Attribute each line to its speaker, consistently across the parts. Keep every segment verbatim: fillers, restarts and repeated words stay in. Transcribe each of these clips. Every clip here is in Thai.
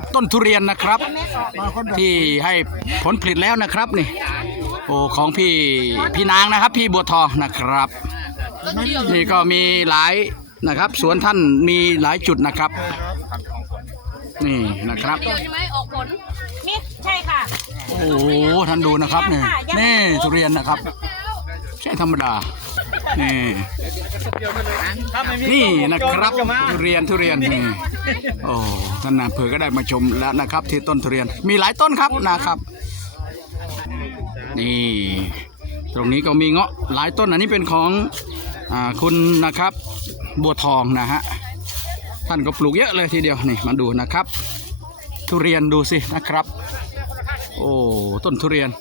Speaker 1: ต้นทุเรียนนะครับ ที่ให้ผลผลิตแล้วนะครับนี่โอ้ของพี่พี่นางนะครับพี่บัวทองนะครับนี่ก็มีหลายนะครับสวนท่านมีหลายจุดนะครับนี่นะครับ
Speaker 2: เดียวใช่ไหมออกผลนี่ใช่ค่ะ
Speaker 1: โอ้โหท่านดูนะครับนี่นี่ทุเรียนนะครับใช่ธรรมดานี่นี่นะครับทุเรียนทุเรียนนี่โอ้ท่านนายอำเภอก็ได้มาชมแล้วนะครับที่ต้นทุเรียนมีหลายต้นครับนะครับนี่ตรงนี้ก็มีเงาะหลายต้นอันนี้เป็นของอ่าคุณนะครับบัวทองนะฮะท่านก็ปลูกเยอะเลยทีเดียวนี่มาดูนะครับทุเรียนดูสินะครับโอ้ต้นทุเรียน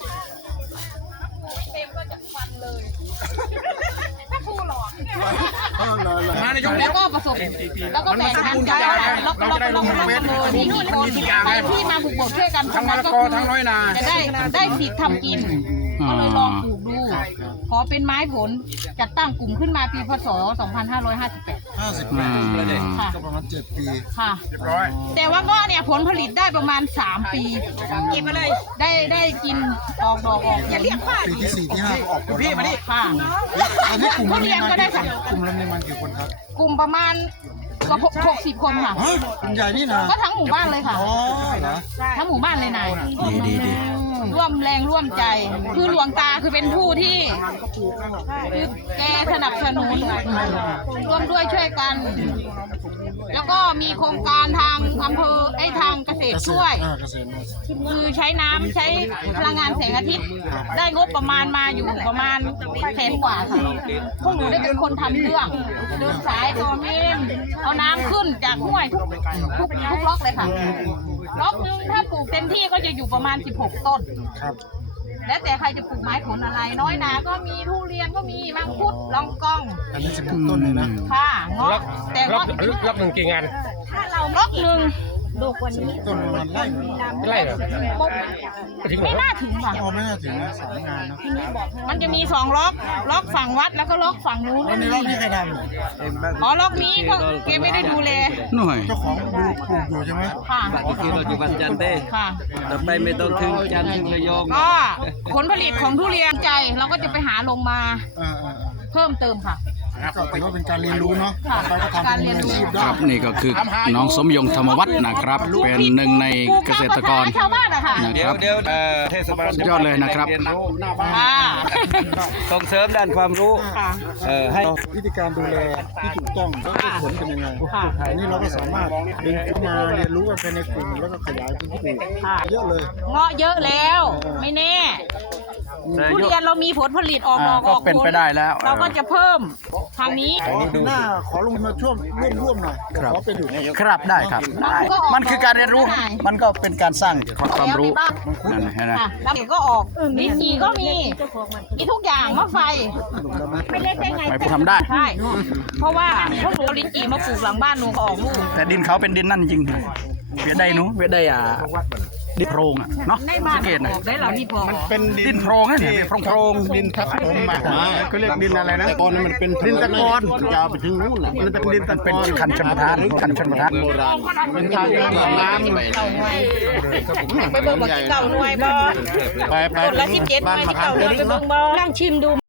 Speaker 2: แล้วก็ผสมแล้วก็แบ่งกันใช้แล้วก็เราไปลงมาเลยที่มีคนไปที่มาบุกเบิกช่วยกันทั้งนั้นก็คือจะได้ได้สิทธิ์ทำกินก็เลยลองปลูกดูขอเป็นไม้ผลจัดตั้งกลุ่มขึ้นมาปีพศสองพันห้าร้อยห้าสิบแปด
Speaker 3: ห้าสิบแปดค่ะก็ประมาณเจ็ดปี
Speaker 2: ค่ะแต่ว่าก็เนี่ยผลผลิตได้ประมาณสามปีเก็บมาเลยได้ได้กินออกดอกออกอย่าเรียกว่า
Speaker 3: ปีที่สี่ที่ห้าก็ออกผลพี่มาดิ
Speaker 2: ค่ะ
Speaker 3: อันนี้กลุ่ม
Speaker 2: เรียนก็ได้ค่ะ
Speaker 3: กลุ่มละมีมันกี่คนครับ
Speaker 2: กลุ่มประมาณกว่าหกสิบคนค่ะ
Speaker 3: กลุ่มใหญ่นี่นะ
Speaker 2: ก็ทั้งหมู่บ้านเลยค่ะ
Speaker 3: อ๋อเหรอ
Speaker 2: ทั้งหมู่บ้านเลยนาย
Speaker 1: ดีดีดี
Speaker 2: ร่วมแรงร่วมใจคือหลวงตาคือเป็นผู้ที่คือแกสนับสนุนร่วมด้วยช่วยกันแล้วก็มีโครงการทางอำเภอไอ้ทางเกษตรช่วยคือใช้น้ำใช้พลังงานแสงอาทิตย์ได้งบประมาณมาอยู่ประมาณแสนกว่าค่ะพวกหนูได้เป็นคนทำเรื่องเดินสายตอเมนเอาน้ำขึ้นจากห้วยทุกทุกทุกล็อกเลยค่ะล็อกนึงถ้าปลูกเต็มที่ก็จะอยู่ประมาณสิบหกต้น
Speaker 3: ครับ
Speaker 2: แล้วแต่ใครจะปลูกไม้ผลอะไรน้อยนาก็มีทุเรียนก็มีมังคุดลองกอง
Speaker 3: อันนี้สิบหกต้นเลยนะ
Speaker 2: ค่ะเงาะแต่
Speaker 4: ล็อกล็อกหนึ่งกี่งาน
Speaker 2: ถ้าเราล็อกหนึ่งดูกว่านี้
Speaker 3: ต้นมันไล่
Speaker 4: ไล่เหรอ
Speaker 2: ไม่น่าถึงค่ะ
Speaker 3: อ๋อไม่น่าถึงนะสามงานนะ
Speaker 2: มันจะมีสองล็อกล็อกฝั่งวัดแล้วก็ล็อกฝั่งนู้น
Speaker 3: แล้วในล็อกนี้ใครทำ
Speaker 2: อ๋อล็อกนี้ก็แกไม่ได้ดูแล
Speaker 1: หน่อย
Speaker 3: เจ้าของดูปลูกอยู่ใช่ไหม
Speaker 2: ค่ะ
Speaker 5: เมื่อกี้เราอยู่วันจันทร์เด้
Speaker 2: ค่ะ
Speaker 5: ต่อไปไม่ต้องถึงจันทร์ถึงระยอง
Speaker 2: ก็ผลผลิตของทุเรียนใจเราก็จะไปหาลงมาเพิ่มเติมค่ะ
Speaker 3: ก็ถือว่าเป็นการเรียนรู้เนาะไปก็ทำเป็นอาชีพ
Speaker 1: ครับนี่ก็คือน้องสมยงธรรมวัฒน์นะครับเป็นหนึ่งในเกษตรกรนะครับ
Speaker 5: เทศบาล
Speaker 1: ยอดเลยนะครับ
Speaker 5: ส่งเสริมด้านความรู้ให้
Speaker 3: วิธีการดูแลที่ถูกต้องแล้วผลเป็นยังไงอันนี้เราก็สามารถดึงเข้ามาเรียนรู้กันภายในกลุ่มแล้วก็ขยายพื้นที่เยอะเลย
Speaker 2: เงาะเยอะแล้วไม่แน่ทุเรียนเรามีผลผลิตออกดอกออกผล
Speaker 1: เป็นไปได้แล้ว
Speaker 2: เราก็จะเพิ่มทางนี้
Speaker 3: หน้าขอลงมาช่วงร่วมร่วมหน่อยขอเป็นอยู่
Speaker 1: ครับได้ครับมันคือการเรียนรู้มันก็เป็นการสร้างความรู้นั่นนะ
Speaker 2: แล้วก็ออกลิ้นจี่ก็มีมีทุกอย่างมะไฟไม่เล็กได้ไง
Speaker 1: ไม่ทำได้
Speaker 2: ใช่เพราะว่าพวกหนูลิ้นจี่มาปลูกหลังบ้านหนูก็ออกลูก
Speaker 1: แต่ดินเขาเป็นดินนั่นจริงเวียดได้หนูเวียดได้อ่ะดินโพรงอ่ะเนาะสังเกตนะ
Speaker 2: ได้เหรอนี่พอ
Speaker 3: มันเป็น
Speaker 1: ดินโพรงนี่โพรงโพรง
Speaker 3: ดินทับผมมาเขาเรียกดินอะไรนะแต่ก่อนมันเป็นดินตะกอนยาวไปถึงนู้นมันเป็นดินตะกอน
Speaker 1: คันชนประทานคันชนประทาน
Speaker 3: โบราณเป็นทางน้ำ
Speaker 2: ไปเบิ่งบ่อเก่าหน่วยบ่
Speaker 3: ไปไป
Speaker 2: ละสิบเจ็ดหน่วยเก่าหน่วยไปเบิ่งบ่นั่งชิมดู